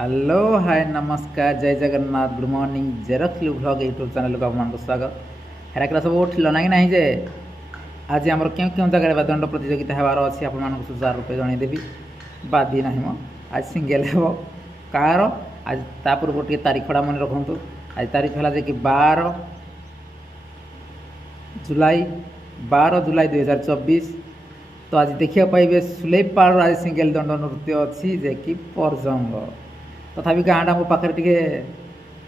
Hello hi नमस्कार जय Jagannath good morning Xerox blog YouTube channel को आपको स्वागत हेरा सब उठिल ना कि नहीं जे आज आम क्यों क्यों जगह दंड प्रतियोगिता होबार अच्छी आपको सुचार रूपे जनईदेवी बादी ना मो आज सिंगल हे कार आज तापूर्व गोटे तारीखटा मन रखु आज तारीख है जे कि 12 जुलाई 2024। तो आज देखा पाइबे सुलेपाड़ आज सिंगल दंड नृत्य अच्छी जे कि परजंग तथापि गाँटा मो पाखे टे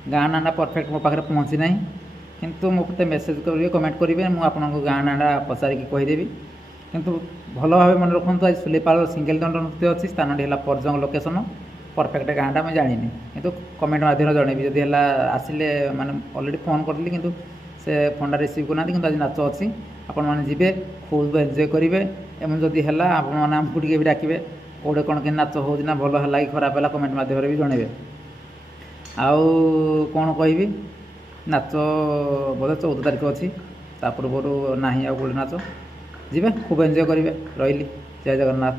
गाँ नाटा परफेक्ट मो पाखे पहुँची ना किंतु मो मेसेज करेंगे कमेंट करेंगे मुझे गाँ नाटा पचारिकी कहीदेवी किंतु भल भाव मन रखु आज सुलेपाड़ सिंगल दंड नृत्य अच्छी स्थान है परजंग लोकेशन परफेक्ट गाँटा मुझे जानी किंतु कमेंट माध्यम जनइबी जदि आसिले माने अलरेडी फोन करी कि से फोन रिसीव करना कि आज नाच अच्छी आपण मैंने जी खूब एंजय करेंगे एवं जदि है आपको भी डाके कौटे कौन के नाच हो भल है कि खराब है कमेंट माध्यम भी जनइबे आउ कौन कहि नाच बोधे 14 तारीख अच्छी पूर्वर ना आउ गोटे नाच जी खूब एंजय करेंगे रही जय जगन्नाथ।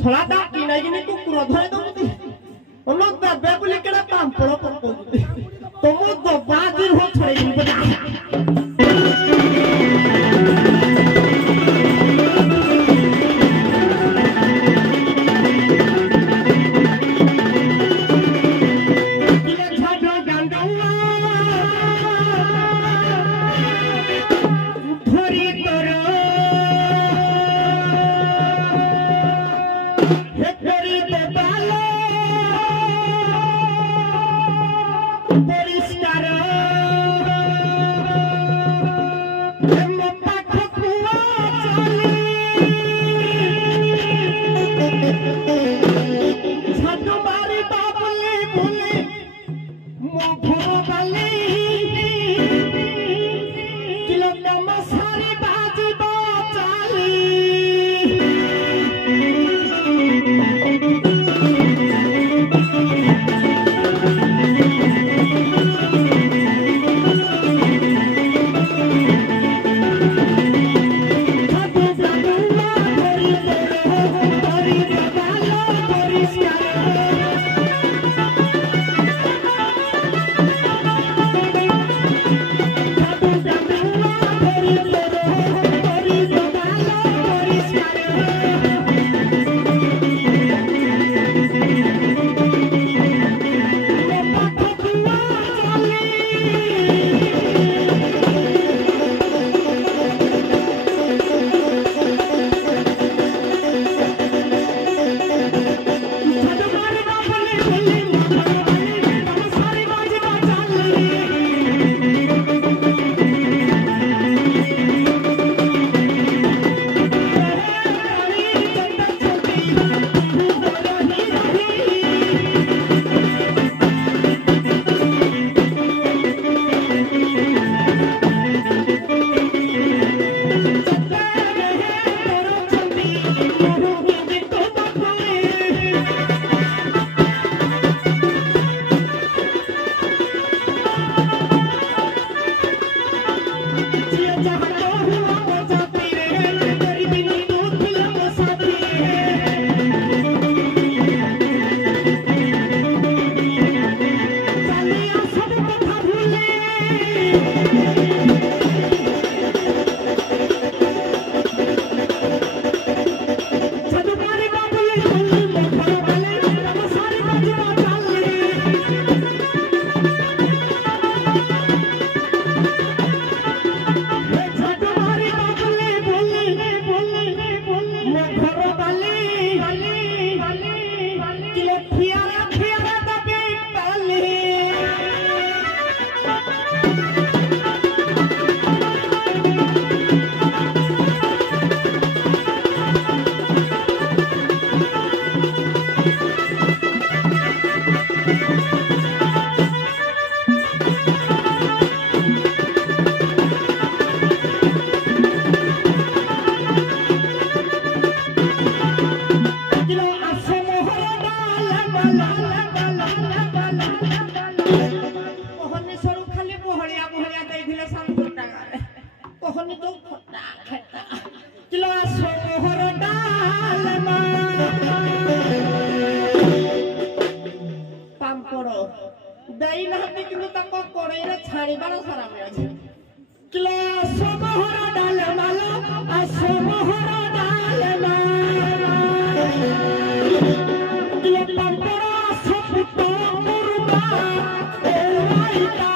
सलाटा किनागिने को क्रोधरे दमुती ओलो दबे बोले केला पांपड़ पकोती तुम तो बाजिर हो छड़े परिष्कार ଖରାପ ଅଛି କିଲୋ ସମହର ଡାଲମାଲ ସମହର ଡାଲମା କିଲୋ ପାମ୍ପଡ଼ ସପୁଟ ମୁରୁମା ଏ ରାଇତା